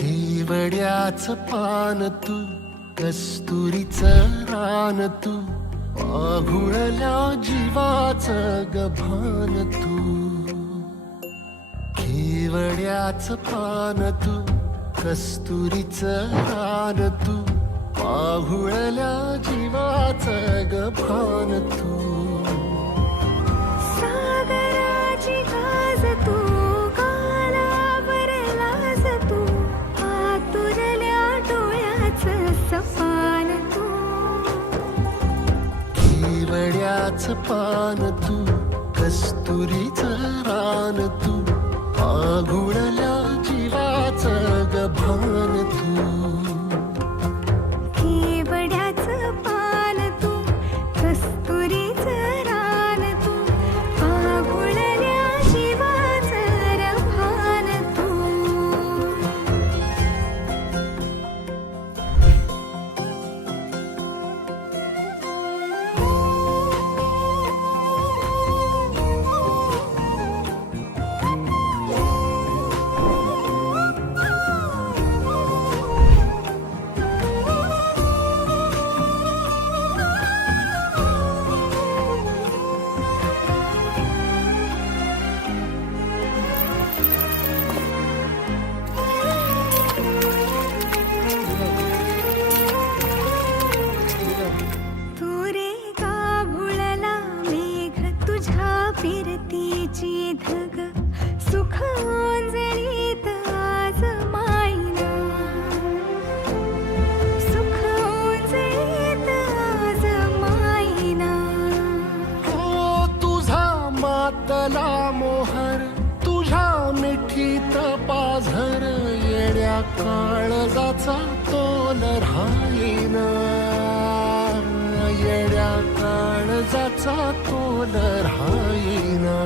केवड्याचं पान तू, कस्तुरीचं रान तू, आघुळल्या जीवाचं गभान तू. केवड्याचं पान तू, कस्तुरीचं रान तू, आघुळल्या जीवाचं गभान तू. सागराची गाज तू, केवड्याचं पान तू, कस्तुरीचं रान तू, आघुळल्या जीवाचं गभान तू. केवड्याचं पान तू, कस्तुरीचं रान तू, आघुळल्या जीवाचं गभान तू. फिरतीची धग सुख ओंजळीत आज मायना, सुख ओंजळीत आज मायना. हो तुझा मातला मोहर, तुझ्या मिठीत पाझर, येड्या काळजाचा तोल राहीना, येड्या काळजाचा तोल राहीना.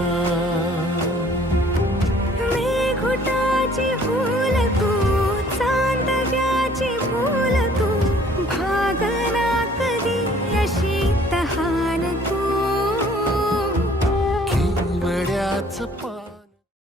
मेघुटाची फूल तू, चांदव्याची फूल तू, भागना कधी अशी तहान तू. केवड्याचं